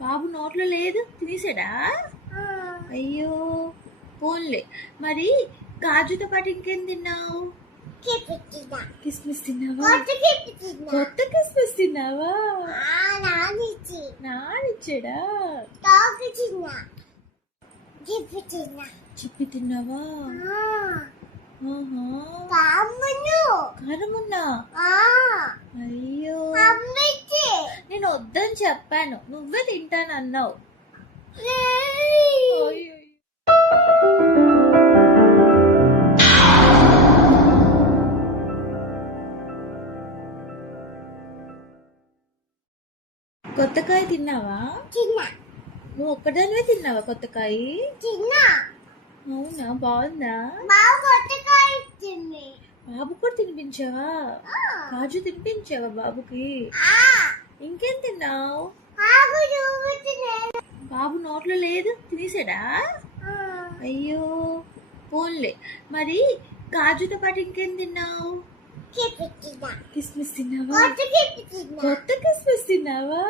బాబు నోట్లో లేదు, తినేసాడా? అయ్యో పోన్లే. మరి కాజుతో పాటు ఇంకేం తిన్నావు? కిస్మిస్ తిన్నావా? కొత్త కిస్మిస్ తిన్నావా? నానిచ్చాడా? చిప్పి తిన్నావా? కారమున్నా? అయ్యో నేను వద్దని చెప్పాను, నువ్వే తింటానన్నావు. కొత్తకాయ తిన్నావా? నువ్వు ఒక్కదానివే తిన్నావా కొత్తకాయ? అవునా, బాగుందా? బాబు కూడా తినిపించావా? కాజు తినిపించావా బాబుకి? ఇంకేం తిన్నావు? బాబు నోట్లో లేదు, తినేసాడా? అయ్యో పోన్లే. మరి కాజుతో పాటు ఇంకేం తిన్నావు? కిస్మిస్ తిన్నావా? కొత్త కిస్మిస్ తిన్నావా?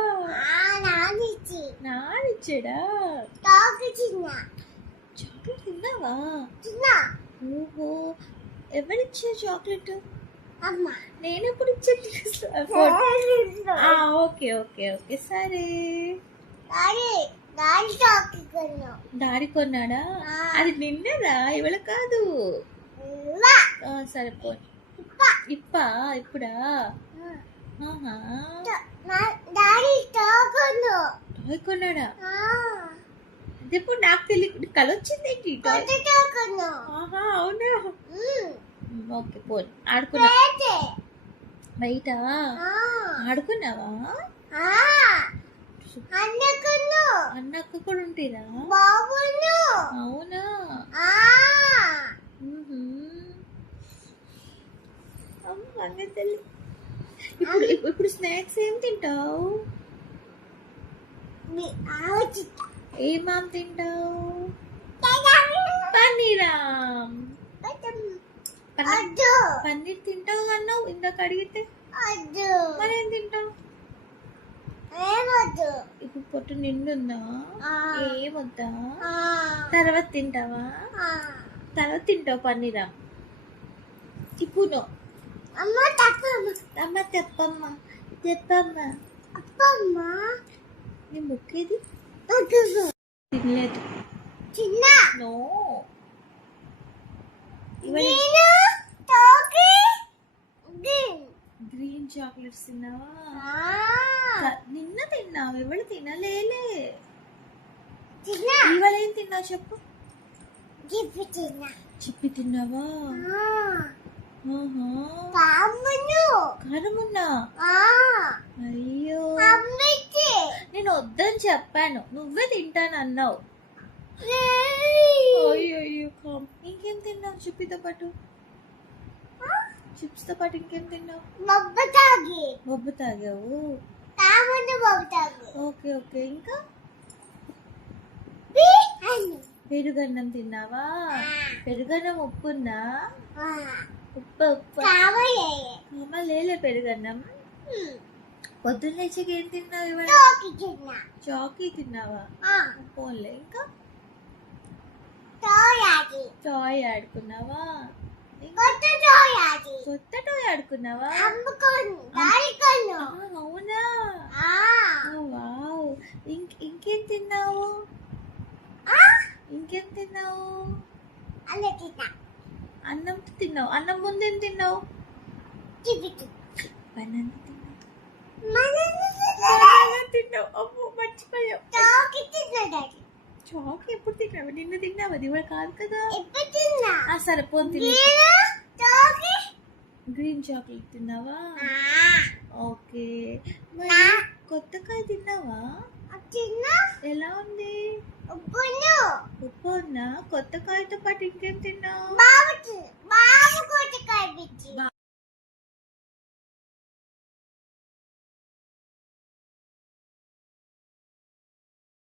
నానిచ్చాడా? చాక్లెట్ తిన్నావా? ఓహో, ఎవరిచ్చారు చాక్లెట్? నేను ఎప్పుడు ఇచ్చాను? ఓకే ఓకే ఓకే సరే. డాడీ కొన్నాడా? అది నిన్నదా, ఇవాళ కాదు. సరే పో. ఇప్పుడా? టాయ్ కొన్నాడా? ఇప్పుడు నాకు తెలియదు, కళ వచ్చింది ఏంటి? అవునా, ఓకే పోనీ. ఆడుకున్నా బయట? ఆడుకున్నావా? అన్నక్క కూడా ఉంటేరా? అవునా, ఇప్పుడు స్నాక్స్ ఏం తింటావు? ఏం తింటావు? పన్నీరా? పన్నీర్ తింటావు అన్నావు ఇందాక అడిగితే. మరేం తింటావు? ఇప్పుడు పొట్టు నిండుందా? ఏమొద్దా? తర్వాత తింటావా? తర్వాత తింటావు పన్నీరా? ఇప్పుడు అమ్మ తెప్పమ్మ నీ ముక్కేది? తినలేదు. నో, గ్రీన్ చాక్లెట్స్ తిన్నావా? నిన్న తిన్నావు, ఎవరు తినలేలే. ఇవాళ ఏం తిన్నావు చెప్పు? చిప్పి తిన్నావా? కారమున్నా? అయ్యో నేను వద్దని చెప్పాను, నువ్వే తింటానన్నావు. అయ్యో ఇంకేం తిన్నావు చిప్పితో పాటు? చిప్స్ తో పాటు ఇంకేం తిన్నావు? బొబ్బు తాగావు? Okay okay. ఇంకా పెరుగన్నం తిన్నావా? పెరుగన్నం ఉప్పున్నా? ఉప్పు లేలే పెరుగన్నం. పొద్దున్న లేచికి ఏం తిన్నావు ఇవాళ? చాకీ తిన్నావా? పోన్లే. ఇంకా టాయ్ ఆడుకున్నావా? కొత్త టాయ్ ఆడుకున్నావా? అవునా, వావ్. ఇంకేం తిన్నావు? అన్నం తిన్నావు. అన్నం ముందేం తిన్నావు? తిన్నావు. అమ్మో మర్చిపోయావు. చాక్ ఎప్పుడు తిన్నావు? నిన్న తిన్నావు, అది కూడా కాదు కదా. సరే పోనీ. గ్రీన్ చాక్లెట్ తిన్నావా? ఓకే. మరి కొత్తకాయ తిన్నావా? ఎలా ఉంది? ఉప్పు ఉన్నా? కొత్త కాయతో పాటు ఇంకేం తిన్నావు?